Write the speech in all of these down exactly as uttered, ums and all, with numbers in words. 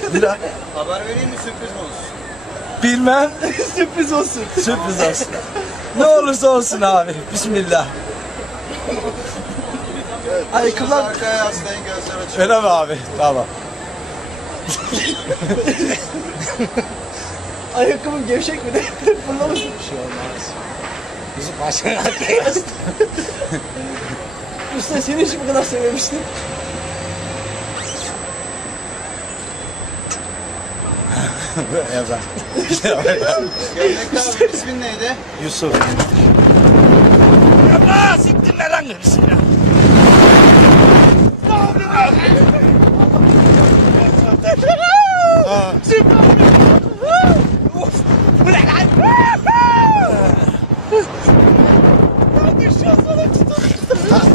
Bira. Haber vereyim mi, sürpriz mi olsun? Bilmem. Sürpriz olsun. Sürpriz olsun. Ne olursa olsun abi. Bismillah. Ayakkabılar... Arkaya yaslayın, gözler açın. Öyle mi abi? Tamam. Ayakkabın gevşek mi de? Fırlamasın. Bir şey olmaz. Bizim başına arkaya yastık. Usta seni hiç bu kadar sevmemiştim. Evren. Gömlekli abi, ismin neydi? Yusuf. Aa, siktir ne lan hırsın ya. Bu ne lan? Ben düşüyor sana tutun.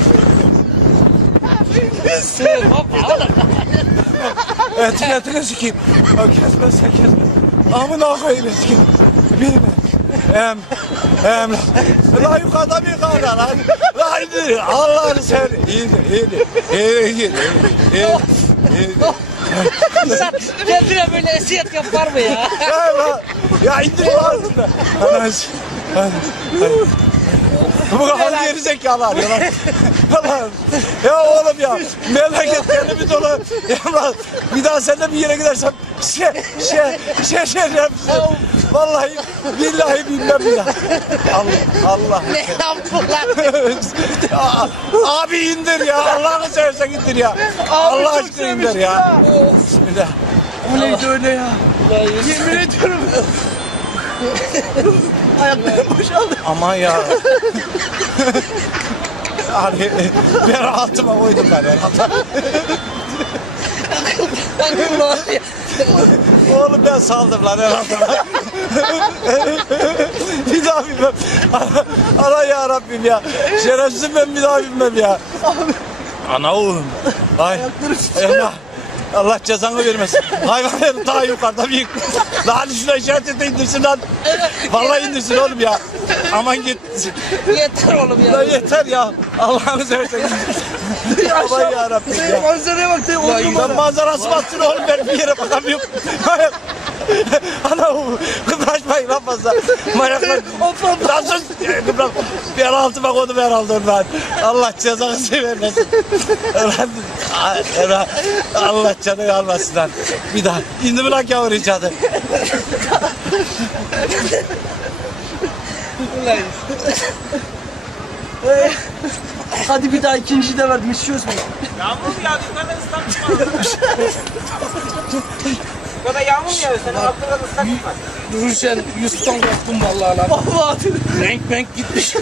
Sen hoppa oğlum. Evet, etine sikeyim. O kesmez, sen kesmez. Amına koyayım sikeyim. Bilme. Em, em. La yukarıda bir kadar lan. La indir. Allah'ını sever. İyidir, iyidir. İyidir, iyidir. İyidir. İnsan kendine böyle eziyet yapar mı ya? Ya lan. Ya indir lan. Anası. Bu kadar geri zekalar ya lan. Lan. Ya oğlum ya. Memleket kendimi dolu. Ya lan. Bir daha seninle bir yere gidersem şey şey şey şey yapsın. Vallahi billahi bilmem billah. Allah Allah. Ne yaptın lan? Abi indir ya. Allah'ını seversen indir ya. Allah aşkına indir ya. Bismillah. O neydi öyle ya? Yemin ediyorum. Ayaklarım boşaldı. Aman ya. Hani ben altıma koydum ben herhalde. Oğlum ben saldım lan herhalde. Bir daha bilmem. Ana, ana ya Rabbim ya. Şerefsizim ben bir daha bilmem ya. Ana oğlum. Ay. Eyvah. Allah cezanı vermesin. Hayvan herif daha yukarıda büyük. Daha şuna işaret et de indirsin lan. Vallahi indirsin oğlum ya. Aman git. Yeter oğlum ya. Lan yeter ya. Allah'ını seversen indirsin. Aman yarabbim Senin ya. manzaraya bak, senin on numara. Ben manzarası bastın oğlum, ben bir yere bakamıyorum. Ana kıpraşmayın lan fazla. Manyaklar. Nasıl? Kıpraş. Bir an altıma koydum herhalde ben. Allah cezanı vermesin. Allah canını almasın lan. Bir daha. İndi mi lan gavur icadı? Hadi bir daha ikinci de verdim. İçiyoruz mu? Yağmur yağdı, yukarıdan ıslanmış mı? Burada yağmur yağıyor, senin altından ıslak mı? Dururken Yusuf'tan korktum vallahi lan. Vallahi. Renk renk gitmiş.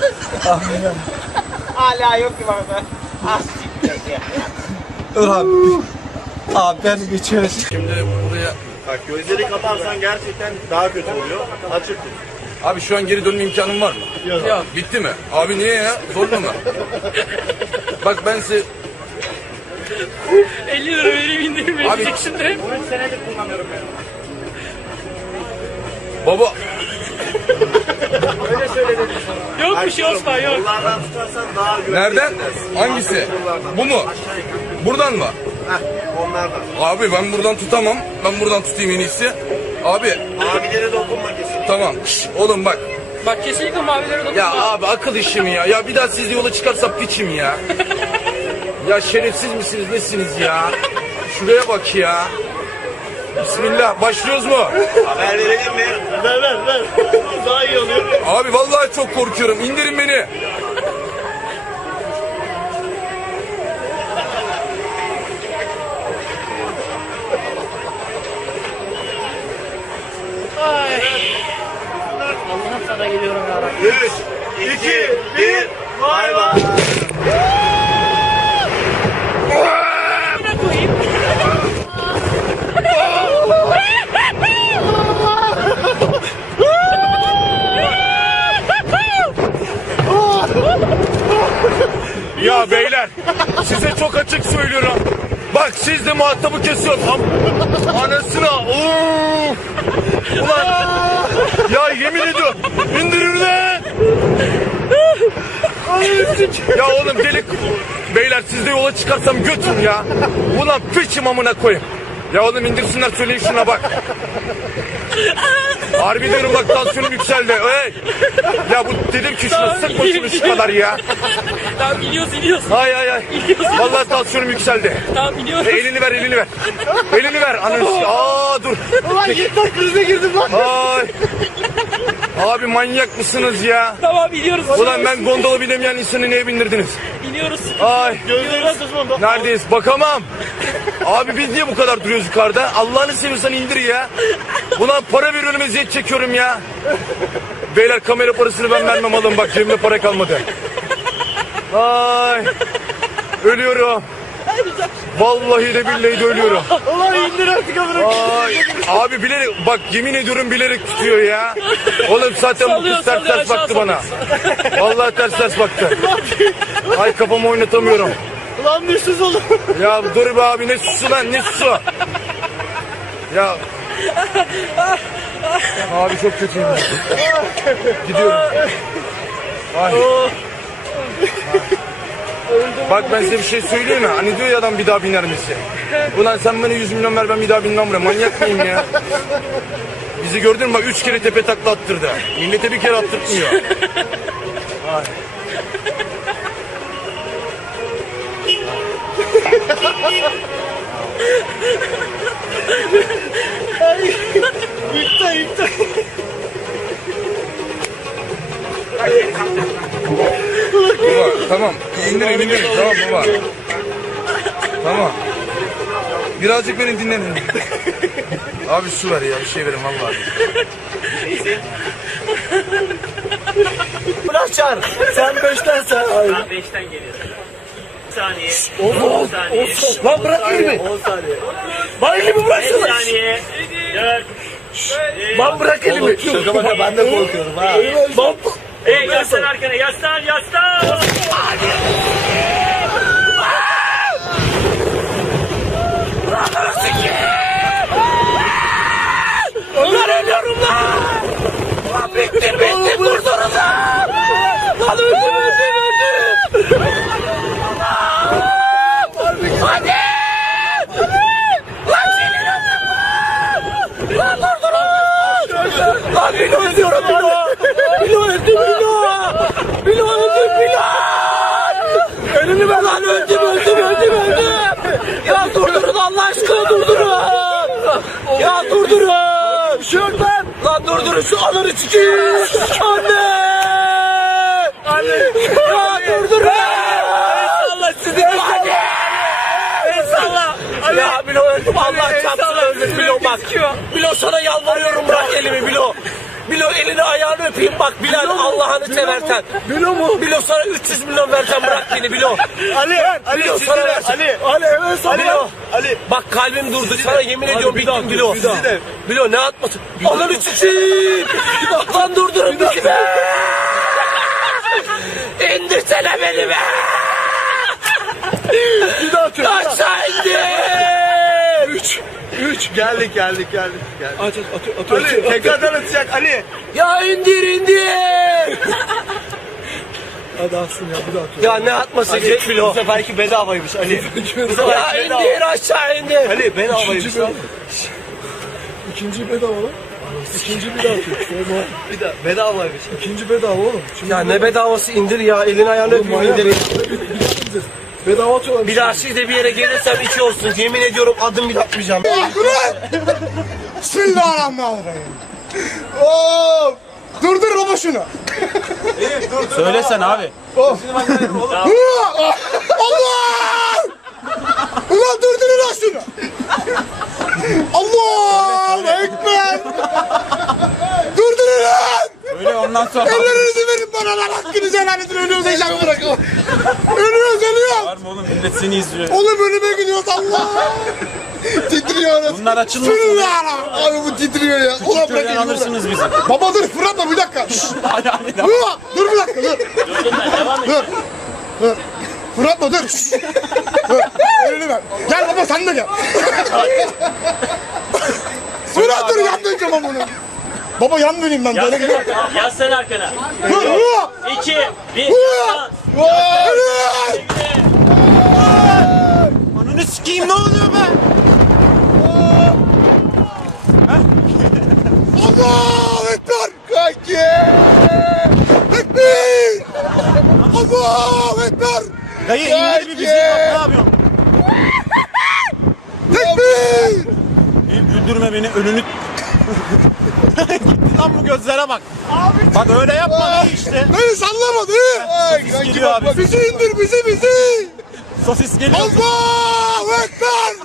Hala yok ki bana. Ah siktir ya. Ulan. Abi ben geçiyoruz. Şimdi buraya Bak gözleri kaparsan gerçekten daha kötü oluyor. Açık tut. abi şu an geri dönme imkanım var mı? Yok. Ya bitti mi? Abi niye ya? Zorla mı? Bak ben size elli lira vereyim indirim Abi- verecek şimdi. on üç senedir kullanıyorum ben. baba Öyle söyledim sana. Yok bir şey Osman yok. Kollardan tutarsan daha güvenli. nereden? hissedersin. Hangisi? Kollardan. Bu mu? Aşağı yukarı. Buradan mı? Heh, onlardan. Abi ben buradan tutamam. Ben buradan tutayım en iyisi. Abi Abilere dokunma kesin. tamam. Şş, oğlum bak. Bak kesinlikle mavilere dokunma. Ya abi akıl işi mi ya? Ya bir daha siz yola çıkarsam piçim ya. Ya şerefsiz misiniz nesiniz ya? Şuraya bak ya. Bismillah başlıyoruz mu? Haber verelim mi? Ver ver ver. Daha iyi oluyor. Abi vallahi çok korkuyorum. İndirin beni. Ay. Allah'ım sana geliyorum ya Rabbi. üç, iki, bir. Bay bay. Ne koyayım? Ya beyler size çok açık söylüyorum. Bak siz de muhatabı kesiyorsun. Am- Anasına. Oo. Ulan. Ya yemin ediyorum. İndirir de. Ya oğlum delik. Beyler siz de yola çıkarsam götün ya. Ulan piçim amına koyayım. Ya oğlum indirsinler söyleyin şuna bak. Harbi diyorum bak tansiyonum yükseldi. Hey. Ya bu dedim ki şuna sıkma şunu şu kadar ya. Tamam iniyoruz iniyoruz. Hay hay hay. Vallahi tansiyonum yükseldi. Tamam iniyoruz. E, elini ver elini ver. Elini ver. Ananı. Aa dur. Ulan yeter krize girdim lan. Ay. Abi manyak mısınız ya? Tamam iniyoruz. Ulan ben gondola binemeyen insanı neye bindirdiniz? İniyoruz. Ay. Gözlerimiz Neredeyiz? Bakamam. Abi biz niye bu kadar duruyoruz yukarıda? Allah'ını seviyorsan indir ya. Ulan para veriyorum eziyet çekiyorum ya. Beyler kamera parasını ben vermem alın bak cebimde para kalmadı. Ay. Ölüyorum. Vallahi de billahi de ölüyorum. Ulan indir artık amına. Ay. Abi bilerek bak yemin ediyorum bilerek tutuyor ya. Oğlum zaten bu Sallıyor, kız ters sallıyor, ters aşağı baktı bana. Vallahi ters ters baktı. Ay kafamı oynatamıyorum. Ulan düşsüz oğlum. Ya dur be abi ne susu lan ne susu. Ya. Abi çok kötüyüm. Gidiyorum. Ay. Bak ben size bir şey söyleyeyim mi? Hani diyor ya adam bir daha biner misin? Ulan sen bana yüz milyon ver ben bir daha binmem buraya. Manyak mıyım ya? Bizi gördün mü? Bak üç kere tepe takla attırdı. Millete bir kere attırtmıyor. Ay. Yıktı yıktı. Baba tamam. İndirin indirin. Tamam baba. Tamam. Birazcık beni dinleyin. Abi su ver ya bir şey verin vallahi. Bırak çağır. Sen beşten sen. Ben beşten geliyorum. Bir saniye. on saniye. Lan bırak elimi. on saniye. Lan elimi beş bıraksana. saniye. dört. Lan bırak elimi. Şaka baka ben de korkuyorum ha. Lan. Hey yaslan arkana yaslan yaslan. Ömer ölüyorum lan. Lan bitti bitti durdurun lan. Lan öldüm öldüm öldüm. Hadi. Lan senin öldüm lan. Lan durdurun. Lan Bilo ölüyorum Bilo. Bilo öldüm Bilo. Bilo öldüm Bilo. Elini ver lan öldüm öldüm öldüm öldüm. Ya durdurun Allah aşkına durdurun. Ya durdurun. Şuradan lan. Lan durdurun şu ananı çıkayım. Anne. Anne. Ya durdurun. Allah sizi. Hadi. Eyvallah. Ya Bilo öldüm Allah çarpsın öldüm Bilo bak. Bilo sana yalvarıyorum bırak elimi Bilo. Bilo elini ayağını öpeyim bak Bilal Allah'ını seversen. Bilo mu? Bilo sana üç yüz milyon vereceğim bırak beni Bilo. Ali, Ali Bilo sana ver. Ali, Ali evet sana. Bilo, Ali. Bak kalbim durdu sana yemin ediyorum bittim Bilo. Bilo ne atmasın? Ananı çıkayım. Lan durdurun bizi be. İndirsene beni be. Bir daha atıyor. Aşağı indir. Üç. Üç. Geldik geldik geldik. geldik. Aç aç atıyor atıyor. Ali tekrardan atacak Ali. Ya indir indir. Hadi atsın ya bir daha atıyor. Ya ne atması Jet Bilo. Bu seferki bedavaymış Ali. Bu sefer ya indir aşağı indir. Ali bedavaymış lan. İkinci bedava lan. İkinci bir daha atıyor. Bir daha bedavaymış. İkinci bedava oğlum. Ya ne bedavası indir ya elini ayağını öpeyim indir. Bedava atıyorlar. Bir daha siz de bir yere gelirsem içi olsun. Yemin ediyorum adım bile atmayacağım. Bismillahirrahmanirrahim. Oo! Durdur baba şunu. Söylesen abi. Allah! Ulan durdurun lan şunu. Allahu Ekber. Durdurun lan. Öyle ondan sonra. Ellerinizi verin bana lan hakkınızı helal edin. Ölüyoruz eşek bırakın. Ölüyoruz ölüyoruz. Var mı oğlum millet seni izliyor. Oğlum ölüme gidiyoruz Allah. Titriyoruz. Bunlar açılmasın. Bismillah. Abi bu titriyor ya. Ulan bırakın. alırsınız bizi. Baba dur fırlatma bir dakika. Hadi hadi. Dur, dur bir dakika dur. Dur. Dur. Fırlatma dur. Dur. Elini ver. Gel baba sen de gel. Fırat dur yan döneceğim bunu. Baba yan döneyim ben böyle gidiyorum. Yaslan arkana. Dur. iki, bir, Dur. Ananı sikeyim ne oluyor be? Dayı indir bir bizi bak ne yapıyorsun? Tekbir! Eyüp güldürme beni önünü... Gitti lan bu gözlere bak. Abi, bak öyle yapma ne işte. Beni sallama dayı. Sosis geliyor abi. Bizi indir bizi bizi. Sosis geliyor. Allahu Ekber.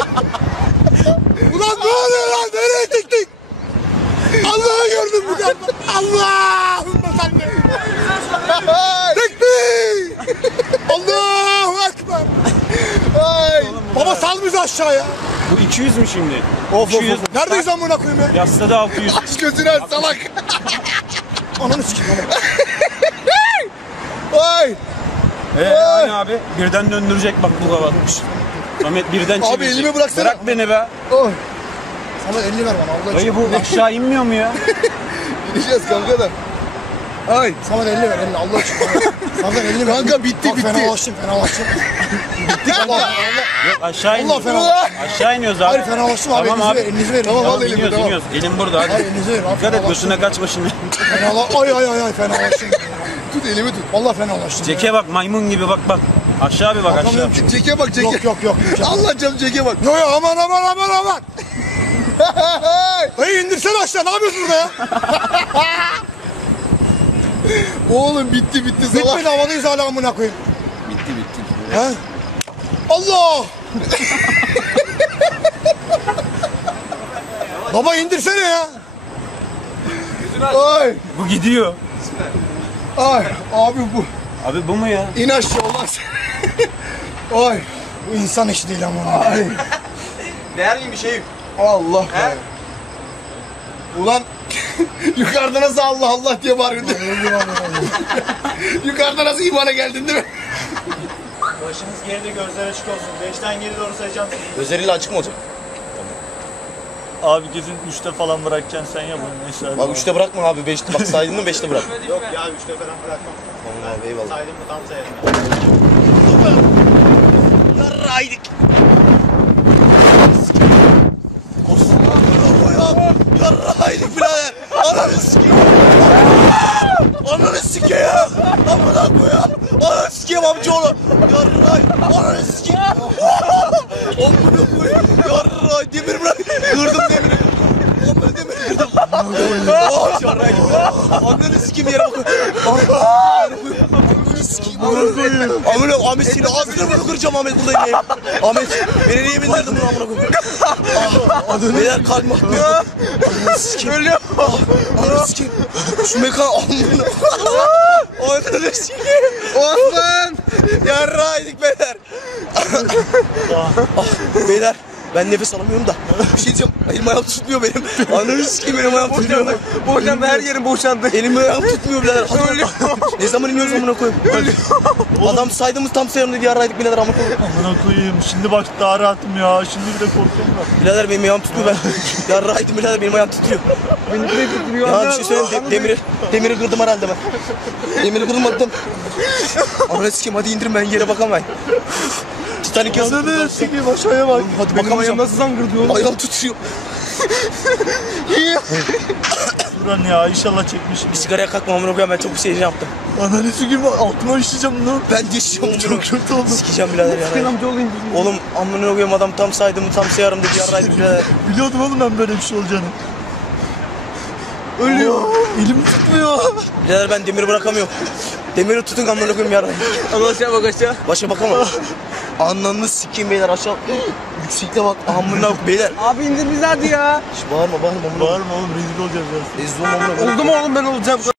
Ulan ne oluyor lan? Nereye çıktık? Allah'ı gördüm bu kadar. Allahümme salli. Tekbir. Allahu Ekber. Ay. Baba sal bizi aşağıya. Bu iki yüz mü şimdi? Of iki yüz. of of. Neredeyiz amına koyayım ya? Yastada altı yüz. Aç gözünü aç salak. Ananı sikeyim ama. Ay. Ee, aynı abi. Birden döndürecek bak bu kavatmış. Ahmet birden çevirecek. Abi elimi bıraksana. Bırak beni be. Oy. Sana elini ver bana Allah için. Dayı bu aşağı inmiyor mu ya? Gideceğiz kanka da. Ay. Sana elini ver elini Allah için. Sana elini ver. Kanka bitti Bak, bitti. Fenalaştım fenalaştım. bitti kanka. Allah Allah. Yok aşağı Allah iniyoruz. fena. Aşağı iniyoruz abi. Hayır fenalaştım abi. Tamam elinizi abi. ver elinizi verin. Tamam, Tamam, tamam elimi, iniyoruz tamam. iniyoruz. Elim burada hadi. Hayır elinizi verin. Abi, Dikkat et fenalaştım. gözüne kaçma şimdi. Fenala ay ay ay ay fenalaştım. Tut elimi tut. Vallahi fenalaştım. Ceke bak maymun gibi bak bak. Aşağı bir bak aşağı. Bakamıyorum çünkü. Ceke bak ceke. Yok yok yok. Allah canım Ceke bak. Yok yok aman aman aman aman. Hayır indirsene aşağı ne yapıyorsun burada ya? Oğlum bitti bitti salak. Bitmedi havadayız hala amına koyayım. Bitti bitti. He? Allah! Baba indirsene ya. Ay Bu gidiyor. ay abi bu. Abi bu mu ya? İn aşağı olmaz. Ay Bu insan işi değil amına. ay. Değer miyim bir şey? Allah be. Ulan yukarıda nasıl Allah Allah diye bağırıyordu. Yukarıda nasıl imana geldin değil mi? Başınız geride gözler açık olsun. Beşten geri doğru sayacağım. Gözleriyle açık mı olacak? Abi kesin üçte falan bırakacaksın sen ya bunu neyse. Bak üçte bırakma abi. Beşte, bak saydın mı beşte bırak. Yok ya üçte falan bırakmam. Tamam abi eyvallah. Saydım mı tam sayarım. Yarraydık. Yarraydık birader. Ananı sikeyim. Ananı sikeyim. Amına koyayım. Ananı sikeyim amcaoğlu. Yarray. Ananı sikeyim. Amına koyayım. Yarray. Demir bırak. Kırdım demiri. Amına demiri kırdım. Oh yarraydık. Ananı sikeyim yere bakın. Ananı sikeyim. Amına koyayım. Amına Ahmet seni ağzını bunu kıracağım Ahmet buradayım ya. Ahmet beni niye bindirdin bunu amına koyayım. Adını beyler kalbim atmıyor. Ananı sikeyim. Ölüyor. Ananı sikeyim. Şu mekan amına. Ananı sikeyim. Osman. Yarraydık beyler. Ah, beyler ben nefes alamıyorum da. Bir şey diyeceğim. Elim ayağım tutmuyor benim. Ananı sikeyim benim ayağım tutmuyor. Boşandı her yerim boşandı. Elim ayağım tutmuyor birader. Ölüyor. Ne zaman iniyoruz amına koyayım? Ölüyor. Adam saydığımız tam sayarım dedi yarraydık birader amına koyayım. Amına koyayım. Şimdi bak daha rahatım ya. Şimdi bir de korkuyorum da. Birader benim ayağım tutmuyor ben. Yarraydım birader benim ayağım tutuyor. Beni de tutuyor. Ya bir şey söyleyeyim de, demiri, demiri kırdım herhalde ben. Demiri kırmadım. Ananı sikeyim hadi indirin ben yere bakamayın. Titanic yazık. Ananı sikeyim aşağıya bak. Hadi bakamayacağım. nasıl zangırdı oğlum? Ayağım tutuyor. Duran ya inşallah çekmişim. Bir sigaraya kalkma amına koyayım ben çok bir şey yaptım. Ananı sikeyim altıma işleyeceğim lan. Ben geçeceğim amına. Çok kötü oldu. Sikeceğim birader ya. Oğlum amına koyayım adam tam saydığımı tam sayarım dedi yarraydı birader. Biliyordum oğlum ben böyle bir şey olacağını. Ölüyor. Elim tutmuyor. Birader ben demiri bırakamıyorum. Demiri tutun amına koyayım yarraydı. Allah aşağı bak aşağı. Başa bakamam. Ananı sikeyim beyler aşağı. Yüksekte bak amına koyayım beyler. Abi indir bizi hadi ya. Şş, bağırma bağırma amına. Bağırma oğlum rezil olacağız ya. Ezdim amına. Oldu mu oğlum ben olacağım.